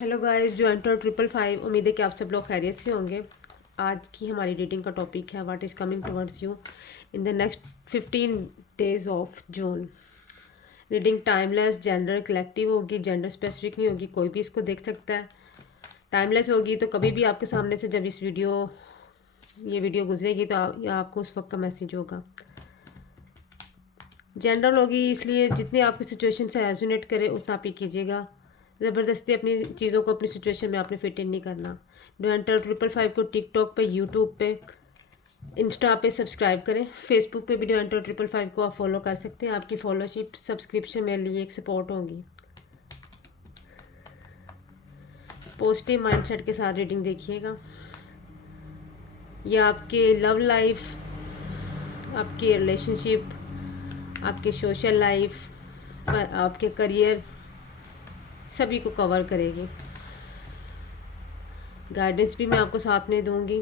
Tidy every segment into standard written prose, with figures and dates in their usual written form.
Hello guys, जो enter 555, उम्मीद है कि आप सब लोग खैरियत से होंगे। आज की हमारी रीडिंग का टॉपिक है what is coming towards you in the next 15 days of June. Reading timeless, gender collective होगी, जेंडर स्पेसिफिक नहीं होगी, कोई भी इसको देख सकता है। टाइमलेस होगी तो कभी भी आपके सामने से जब ये वीडियो गुजरेगी तो आपको उस वक्त का मैसेज होगा। जनरल होगी, इसलिए जितनी आपकी सिचुएशन से रेजोनेट करे उतना आप ही कीजिएगा। ज़बरदस्ती अपनी चीज़ों को अपनी सिचुएशन में आपने फिट इन नहीं करना। डू एंटर 555 को टिकटॉक पे, यूट्यूब पे, इंस्टा पे सब्सक्राइब करें। फेसबुक पे भी डू एंटर 555 को आप फॉलो कर सकते हैं। आपकी फॉलोशिप सब्सक्रिप्शन मेरे लिए एक सपोर्ट होगी। पॉजिटिव माइंडसेट के साथ रीडिंग देखिएगा। यह आपके लव लाइफ, आपकी रिलेशनशिप, आपके सोशल लाइफ, आपके करियर सभी को कवर करेगी। गाइडेंस भी मैं आपको साथ में दूंगी।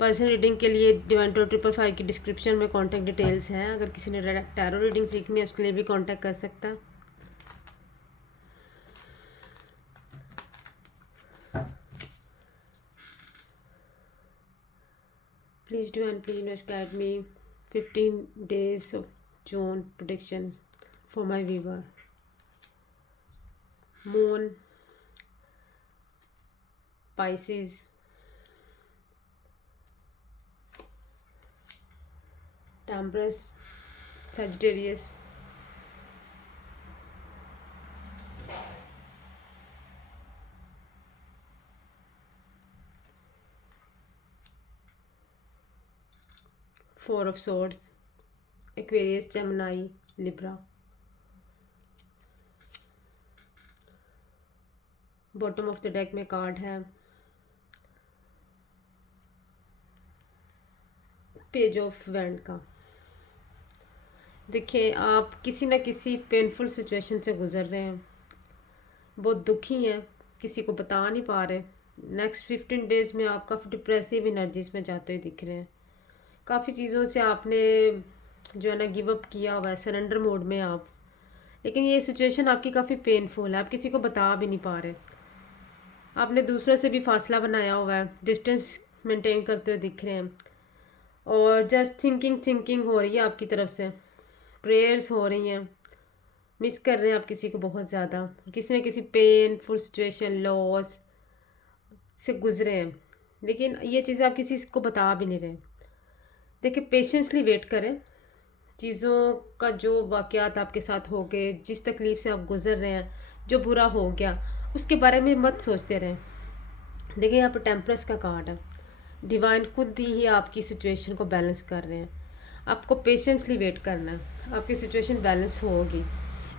पर्सनल रीडिंग के लिए डिवाइन टैरो 555 की डिस्क्रिप्शन में कॉन्टैक्ट डिटेल्स हैं। अगर किसी ने टैरो रीडिंग सीखनी है उसके लिए भी कॉन्टैक्ट कर सकता है। Please do and please guide me 15 days of June prediction for my viewer. Moon Pisces, Taurus, Sagittarius, Four of Swords, Aquarius, Gemini, Libra। Bottom of the deck में कार्ड है पेज ऑफ वैंड का। देखिए, आप किसी न किसी painful situation से गुजर रहे हैं, बहुत दुखी हैं, किसी को बता नहीं पा रहे। नेक्स्ट 15 डेज़ में आप काफ़ी डिप्रेसिव एनर्जीज में जाते हुए दिख रहे हैं। काफ़ी चीज़ों से आपने जो है ना गिव अप किया हुआ है, सरेंडर मोड में आप। लेकिन ये सिचुएशन आपकी काफ़ी पेनफुल है, आप किसी को बता भी नहीं पा रहे। आपने दूसरे से भी फासला बनाया हुआ है, डिस्टेंस मेंटेन करते हुए दिख रहे हैं। और जस्ट थिंकिंग हो रही है आपकी तरफ से, प्रेयर्स हो रही हैं, मिस कर रहे हैं आप किसी को बहुत ज़्यादा। किसी न किसी पेनफुल सिचुएशन, लॉस से गुजरे हैं, लेकिन ये चीज़ें आप किसी को बता भी नहीं रहे। देखिए, पेशेंसली वेट करें। चीज़ों का जो वाक़यात आपके साथ हो गए, जिस तकलीफ़ से आप गुज़र रहे हैं, जो बुरा हो गया, उसके बारे में मत सोचते रहें। देखिए, यहाँ पर टेम्परेंस का कार्ड है। डिवाइन खुद ही आपकी सिचुएशन को बैलेंस कर रहे हैं। आपको पेशेंसली वेट करना है, आपकी सिचुएशन बैलेंस होगी।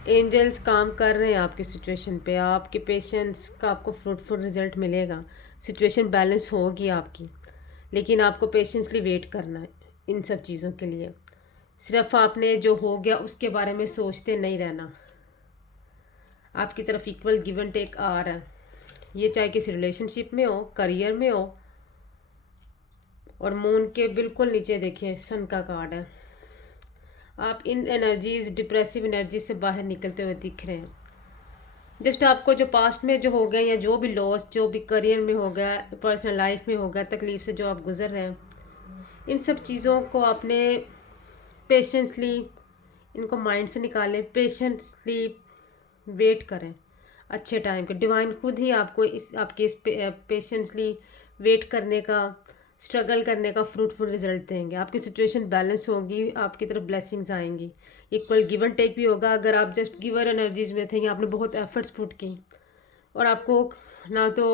एंजल्स काम कर रहे हैं आपकी सिचुएशन पे, आपके पेशेंस का आपको फ्रूटफुल रिजल्ट मिलेगा। सिचुएशन बैलेंस होगी आपकी, लेकिन आपको पेशेंसली वेट करना है इन सब चीज़ों के लिए। सिर्फ आपने जो हो गया उसके बारे में सोचते नहीं रहना। आपकी तरफ इक्वल गिव एंड टेक आ रहा है। ये चाहे किसी रिलेशनशिप में हो, करियर में हो। और मून के बिल्कुल नीचे देखिए सन का कार्ड है। आप इन एनर्जीज, डिप्रेसिव एनर्जी से बाहर निकलते हुए दिख रहे हैं। जस्ट आपको जो पास्ट में जो हो गया, या जो भी लॉस, जो भी करियर में हो गया, पर्सनल लाइफ में हो गया, तकलीफ से जो आप गुजर रहे हैं, इन सब चीज़ों को आपने पेशेंसली इनको माइंड से निकालें। पेशेंसली वेट करें अच्छे टाइम के। डिवाइन खुद ही आपको आपके इस पेशेंसली वेट करने का, स्ट्रगल करने का फ्रूटफुल रिजल्ट देंगे। आपकी सिचुएशन बैलेंस होगी, आपकी तरफ ब्लेसिंग्स आएंगी, इक्वल गिव एंड टेक भी होगा। अगर आप जस्ट गिवर एनर्जीज में थे, या आपने बहुत एफर्ट्स पुट की और आपको ना तो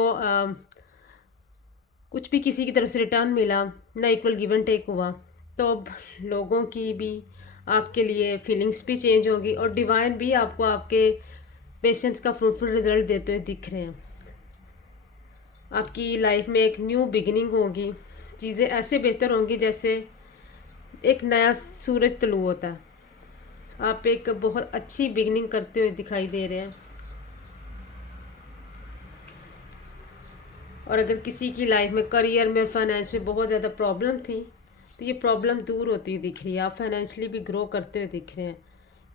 कुछ भी किसी की तरफ से रिटर्न मिला, ना इक्वल गिव एंड टेक हुआ, तो अब लोगों की भी आपके लिए फीलिंग्स भी चेंज होगी। और डिवाइन भी आपको आपके पेशेंस का फ्रूटफुल रिजल्ट देते हुए दिख रहे हैं। आपकी लाइफ में एक न्यू बिगिनिंग होगी। चीज़ें ऐसे बेहतर होंगी जैसे एक नया सूरज तुलू होता है। आप एक बहुत अच्छी बिगिनिंग करते हुए दिखाई दे रहे हैं। और अगर किसी की लाइफ में, करियर में, फाइनेंस में बहुत ज़्यादा प्रॉब्लम थी, तो ये प्रॉब्लम दूर होती हुई दिख रही है। आप फाइनेंशियली भी ग्रो करते हुए दिख रहे हैं।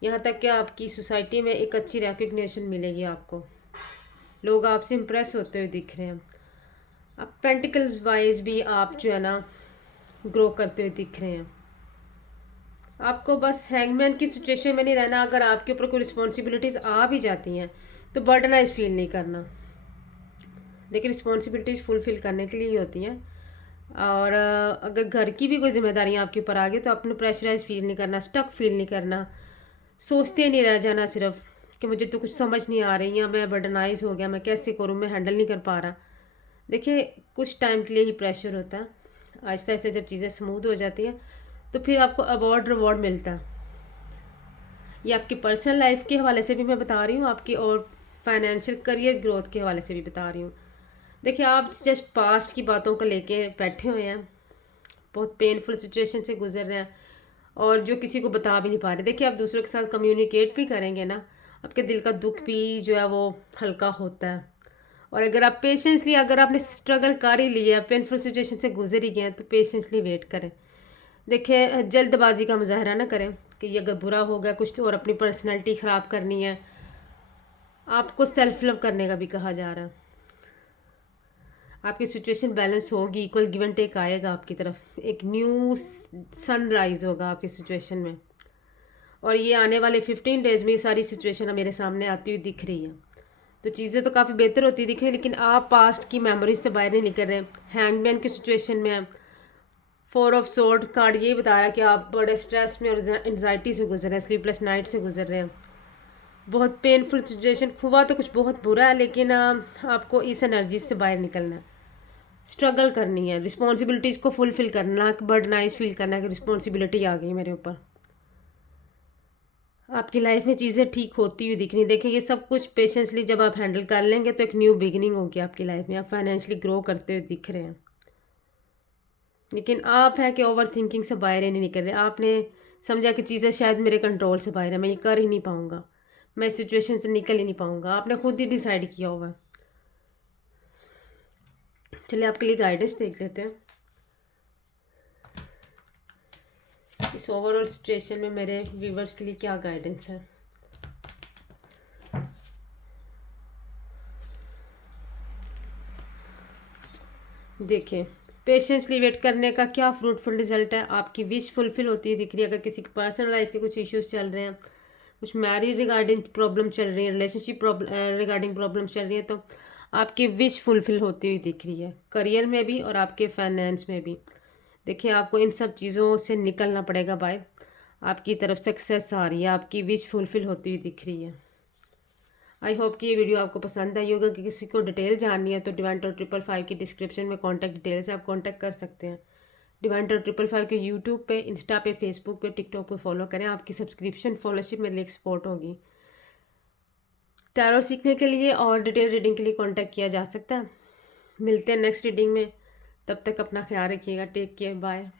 यहाँ तक कि आपकी सोसाइटी में एक अच्छी रिकग्निशन मिलेगी आपको। लोग आपसे इम्प्रेस होते हुए दिख रहे हैं। अब पेंटिकल्स वाइज भी आप जो है ना ग्रो करते हुए दिख रहे हैं। आपको बस हैंगमैन की सिचुएशन में नहीं रहना। अगर आपके ऊपर कोई रिस्पॉन्सिबिलिटीज़ आ भी जाती हैं तो बर्डनाइज फील नहीं करना। देखिए, रिस्पॉन्सिबिलिटीज़ फुलफ़िल करने के लिए ही होती हैं। और अगर घर की भी कोई जिम्मेदारियाँ आपके ऊपर आ गई तो आपने प्रेशराइज फील नहीं करना, स्टक फील नहीं करना, सोचते नहीं रह जाना सिर्फ कि मुझे तो कुछ समझ नहीं आ रही, या मैं बर्डनाइज हो गया, मैं कैसे करूँ, मैं हैंडल नहीं कर पा रहा। देखिए, कुछ टाइम के लिए ही प्रेशर होता है। आहिस्ता आहिस्ता जब चीज़ें स्मूथ हो जाती हैं तो फिर आपको अवार्ड रिवॉर्ड मिलता है। ये आपकी पर्सनल लाइफ के हवाले से भी मैं बता रही हूँ, आपकी और फाइनेंशियल करियर ग्रोथ के हवाले से भी बता रही हूँ। देखिए, आप जस्ट पास्ट की बातों को लेके बैठे हुए हैं, बहुत पेनफुल सिचुएशन से गुजर रहे हैं और जो किसी को बता भी नहीं पा रहे। देखिए, आप दूसरों के साथ कम्युनिकेट भी करेंगे ना, आपके दिल का दुख भी जो है वो हल्का होता है। और अगर आप पेशेंसली, अगर आपने स्ट्रगल कर ही लिया, पेनफुल सिचुएशन से गुजर ही गए हैं, तो पेशेंसली वेट करें। देखिए, जल्दबाजी का मुजाहरा ना करें कि ये अगर बुरा हो गया कुछ और अपनी पर्सनैलिटी ख़राब करनी है। आपको सेल्फ लव करने का भी कहा जा रहा है। आपकी सिचुएशन बैलेंस होगी, इक्वल गिव एंड टेक आएगा आपकी तरफ, एक न्यू सनराइज होगा आपकी सिचुएशन में। और ये आने वाले 15 डेज़ में ये सारी सिचुएशन मेरे सामने आती हुई दिख रही है। तो चीज़ें तो काफ़ी बेहतर होती दिख रही है, लेकिन आप पास्ट की मेमोरीज से बाहर नहीं निकल रहे। हैंगमैन की सिचुएशन में है। 4 ऑफ सोर्ड कार्ड ये बता रहा है कि आप बड़े स्ट्रेस में और एंजाइटी से गुजर रहे हैं, स्लीपलेस नाइट से गुजर रहे हैं। बहुत पेनफुल सिचुएशन हुआ तो कुछ बहुत बुरा है, लेकिन आपको इस एनर्जी से बाहर निकलना है, स्ट्रगल करनी है, रिस्पॉन्सिबिलिटीज़ को फुलफिल करना, बर्डनाइज फील करना है कि रिस्पॉन्सिबिलिटी आ गई मेरे ऊपर। आपकी लाइफ में चीज़ें ठीक होती हुई दिख रही। देखिए, ये सब कुछ पेशेंसली जब आप हैंडल कर लेंगे तो एक न्यू बिगिनिंग होगी आपकी लाइफ में। आप फाइनेंशियली ग्रो करते हुए दिख रहे हैं, लेकिन आप है कि ओवर थिंकिंग से बाहर ही नहीं निकल रहे। आपने समझा कि चीज़ें शायद मेरे कंट्रोल से बाहर है, मैं ये कर ही नहीं पाऊँगा, मैं इस सिचुएशन से निकल ही नहीं पाऊँगा। आपने खुद ही डिसाइड किया हुआ है। चलिए, आपके लिए गाइडेंस देख लेते हैं। इस ओवरऑल सिचुएशन में मेरे व्यूवर्स के लिए क्या गाइडेंस है। देखिए, पेशेंसली वेट करने का क्या फ्रूटफुल रिजल्ट है। आपकी विश फुलफिल होती है दिख रही है। अगर किसी की पर्सनल लाइफ के कुछ इश्यूज चल रहे हैं, कुछ मैरिज रिगार्डिंग प्रॉब्लम चल रही है, रिलेशनशिप रिगार्डिंग प्रॉब्लम चल रही है, तो आपकी विश फुलफिल होती हुई दिख रही है, करियर में भी और आपके फाइनेंस में भी। देखिए, आपको इन सब चीज़ों से निकलना पड़ेगा बाहर। आपकी तरफ सक्सेस आ रही है, आपकी विश फुलफिल होती हुई दिख रही है। आई होप कि ये वीडियो आपको पसंद आई होगा। कि किसी को डिटेल जाननी है तो डिवाइन टॉर 555 की डिस्क्रिप्शन में कॉन्टैक्ट डिटेल्स है, आप कॉन्टैक्ट कर सकते हैं। डिवाइन टॉर 555 के यूट्यूब पे, इंस्टा पे, फेसबुक पे, टिकटॉक पे फॉलो करें। आपकी सब्सक्रिप्शन फॉलोशिप मेरे लिए सपोर्ट होगी। टैरो सीखने के लिए और डिटेल रीडिंग के लिए कॉन्टैक्ट किया जा सकता है। मिलते हैं नेक्स्ट रीडिंग में, तब तक अपना ख्याल रखिएगा। Take care, bye.